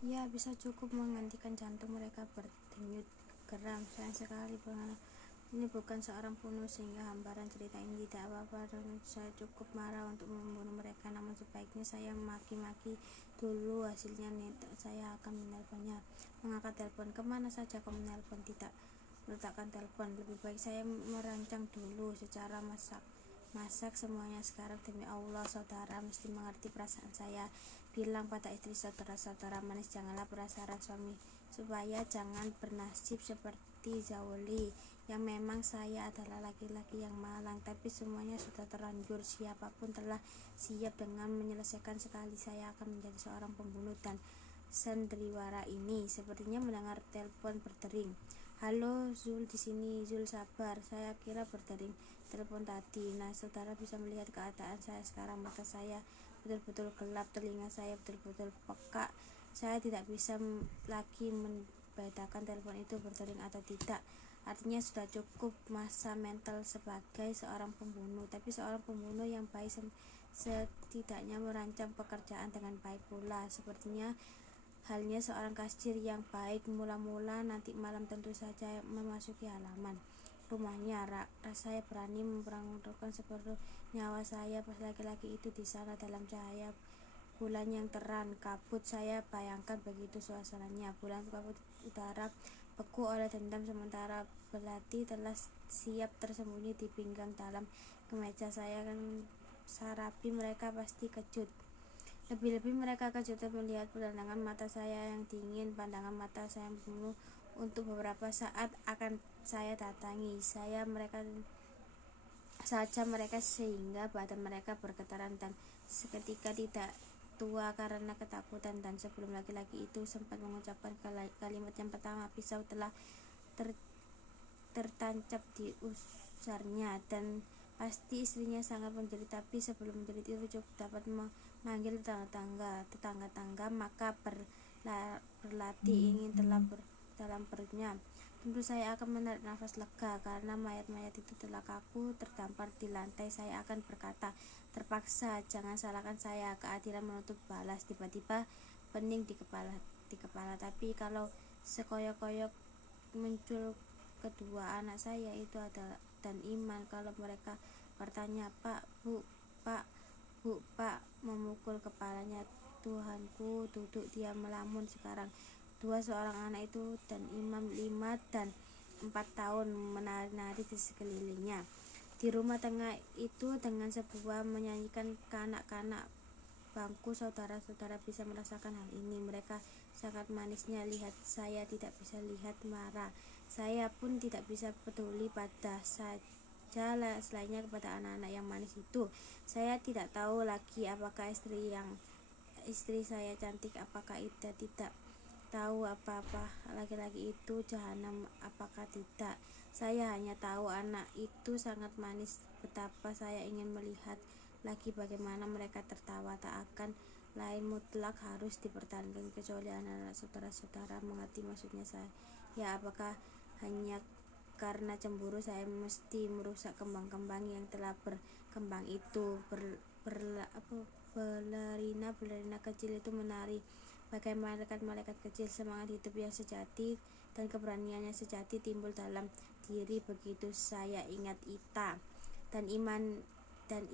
Ya, bisa cukup menggantikan jantung mereka berdenyut geram. Sayang sekali ini bukan seorang pembunuh, sehingga hambaran cerita ini tidak apa-apa, dan saya cukup marah untuk membunuh mereka. Namun sebaiknya saya maki-maki dulu, hasilnya saya akan menelponnya. Mengangkat telepon. Kemana saja kau menelpon? Tidak. Meletakkan telepon. Lebih baik saya merancang dulu secara masak semuanya sekarang. Demi Allah, saudara mesti mengerti perasaan saya. Bilang pada istri saudara-saudara manis, janganlah penasaran suami, supaya jangan bernasib seperti Zauli, yang memang saya adalah laki-laki yang malang, tapi semuanya sudah terlanjur. Siapapun telah siap dengan menyelesaikan sekali. Saya akan menjadi seorang pembunuh dan sandiwara ini. Sepertinya mendengar telepon berdering. Halo Zul, di sini Zul, sabar, saya kira berdering telepon tadi. Nah, saudara bisa melihat keadaan saya sekarang. Mata saya betul-betul gelap, telinga saya betul-betul peka. Saya tidak bisa lagi membedakan telepon itu berdering atau tidak. Artinya sudah cukup masa mental sebagai seorang pembunuh, tapi seorang pembunuh yang baik setidaknya merancang pekerjaan dengan baik pula. Sepertinya halnya seorang kasir yang baik. Mula-mula nanti malam tentu saja memasuki halaman rumahnya. Saya berani mempertaruhkan separuh nyawa saya pas laki-laki itu di sana dalam cahaya bulan yang terang kabut. Saya bayangkan begitu suasananya. Bulan kabut, udara beku oleh dendam, sementara belati telah siap tersembunyi di pinggang dalam kemeja. Saya akan sarapi mereka, pasti kejut. Lebih-lebih mereka kejut melihat pandangan mata saya yang dingin. Pandangan mata saya membunuh. Untuk beberapa saat akan saya datangi mereka saja mereka, sehingga badan mereka bergetaran dan seketika tidak tua karena ketakutan. Dan sebelum laki-laki itu sempat mengucapkan kalimat yang pertama, pisau telah tertancap di usarnya, dan pasti istrinya sangat menjerit. Tapi sebelum menjerit itu cukup dapat memanggil tetangga-tangga, maka berlatih ingin telah dalam perutnya. Tentu saya akan menarik nafas lega karena mayat-mayat itu telah kaku terdampar di lantai. Saya akan berkata, terpaksa, jangan salahkan saya, keadilan menutup balas. Tiba-tiba pening di kepala, tapi kalau sekoyok-koyok muncul kedua anak saya itu adalah dan Iman. Kalau mereka bertanya, Pak, Bu, Pak, Bu, Pak, memukul kepalanya. Tuhanku, duduk dia melamun sekarang. Seorang anak itu dan Imam 5 dan 4 tahun menari-nari di sekelilingnya. Di rumah tengah itu dengan sebuah menyanyikan kanak-kanak bangku. Saudara-saudara bisa merasakan hal ini. Mereka sangat manisnya. Lihat, saya tidak bisa lihat marah. Saya pun tidak bisa peduli pada saja selainnya kepada anak-anak yang manis itu. Saya tidak tahu lagi apakah istri saya cantik, apakah Ida, tidak tahu apa-apa laki-laki itu jahanam, apakah tidak. Saya hanya tahu anak itu sangat manis. Betapa saya ingin melihat lagi bagaimana mereka tertawa. Tak akan lain mutlak harus dipertahankan kecuali anak-anak. Saudara-saudara mengerti maksudnya saya? Ya, apakah hanya karena cemburu saya mesti merusak kembang-kembang yang telah berkembang itu? Belerina kecil itu menari bagai malaikat-malaikat kecil. Semangat hidup yang sejati dan keberanian yang sejati timbul dalam diri begitu saya ingat Ita dan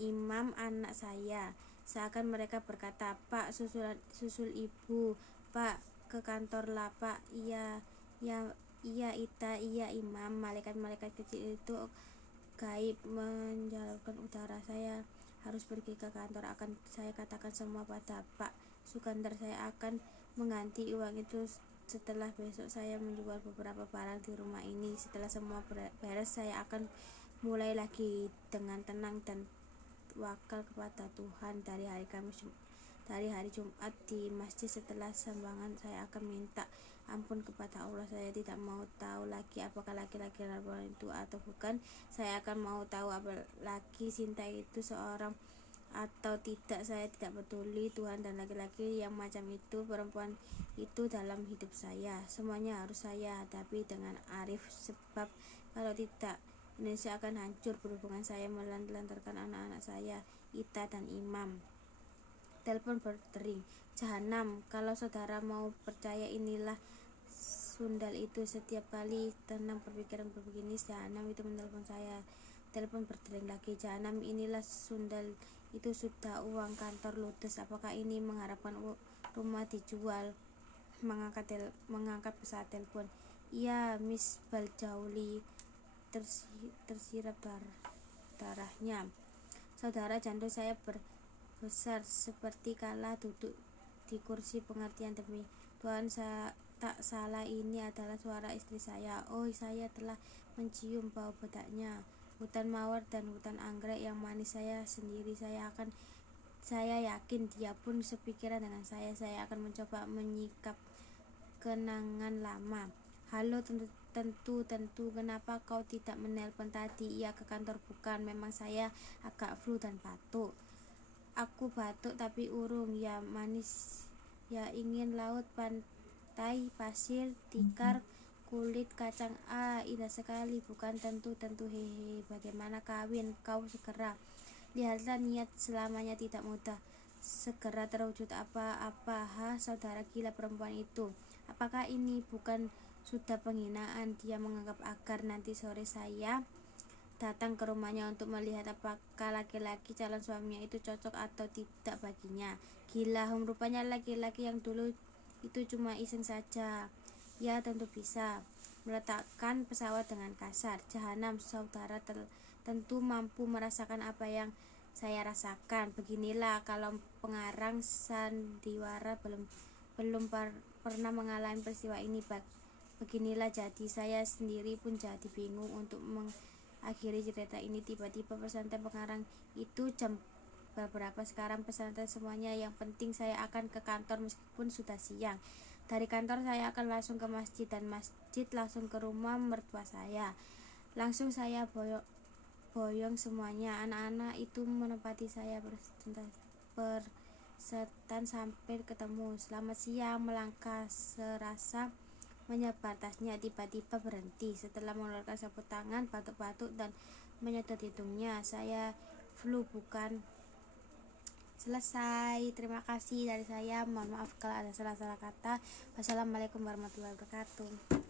Imam anak saya. Seakan mereka berkata, Pak, susul ibu, Pak, ke kantor lah, Pak. Iya, iya Ita, iya Imam. Malaikat-malaikat kecil itu gaib menjalankan udara. Saya harus pergi ke kantor. Akan saya katakan semua pada Pak Sukandar. Saya akan mengganti uang itu setelah besok saya menjual beberapa barang di rumah ini. Setelah semua beres, saya akan mulai lagi dengan tenang dan wakal kepada Tuhan. Dari hari Jumat di masjid setelah sembahyang, saya akan minta ampun kepada Allah. Saya tidak mau tahu lagi apakah laki-laki itu atau bukan. Saya akan mau tahu apalagi Sinta itu seorang atau tidak. Saya tidak peduli. Tuhan dan laki-laki yang macam itu, perempuan itu dalam hidup saya, semuanya harus saya hadapi dengan arif. Sebab kalau tidak, Indonesia akan hancur. Berhubungan saya melantarkan anak-anak saya, Ita dan Imam. Telepon berdering. Jahanam, kalau saudara mau percaya inilah sundal itu. Setiap kali tenang berpikiran begini, Jahanam itu menelpon saya. Telepon berdering lagi. Jahanam, inilah sundal itu, sudah uang kantor ludes. Apakah ini mengharapkan rumah dijual? Mengangkat pesawat telepon. Iya, Miss Baljauli. Tersirat darahnya. Saudara, jantung saya besar seperti kala duduk di kursi pengertian. Demi Tuhan, tak salah, ini adalah suara istri saya. Oh, saya telah mencium bau bedaknya, hutan mawar dan hutan anggrek yang manis. Saya sendiri, saya yakin dia pun sepikiran dengan saya. Saya akan mencoba menyikap kenangan lama. Halo, tentu, kenapa kau tidak menelpon tadi? Iya, ke kantor. Bukan, memang saya agak flu dan batuk. Aku batuk tapi urung. Ya, manis. Ya, ingin laut, pantai, pasir, tikar, kulit kacang. Indah sekali. Bukan, tentu. Hehe. Bagaimana kawin kau segera? Lihatlah, niat selamanya tidak mudah segera terwujud apa-apa. Saudara gila perempuan itu. Apakah ini bukan sudah penghinaan? Dia menganggap agar nanti sore saya datang ke rumahnya untuk melihat apakah laki-laki calon suaminya itu cocok atau tidak baginya. Gila, rupanya laki-laki yang dulu itu cuma iseng saja. Ya, tentu bisa meletakkan pesawat dengan kasar. Jahanam, saudara tentu mampu merasakan apa yang saya rasakan. Beginilah, kalau pengarang sandiwara belum pernah mengalami peristiwa ini. Beginilah, jadi saya sendiri pun jadi bingung untuk mengakhiri cerita ini. Tiba-tiba pesantren pengarang itu jam berapa sekarang? Pesantren semuanya, yang penting saya akan ke kantor meskipun sudah siang. Dari kantor saya akan langsung ke masjid, dan masjid langsung ke rumah mertua saya. Langsung saya boyong semuanya. Anak-anak itu menempati saya persetan sampai ketemu. Selamat siang. Melangkah serasa menyebar tasnya, tiba-tiba berhenti setelah mengeluarkan sapu tangan, batuk-batuk dan menyedot hidungnya. Saya flu, bukan. Selesai. Terima kasih dari saya. Mohon maaf kalau ada salah-salah kata. Wassalamualaikum warahmatullahi wabarakatuh.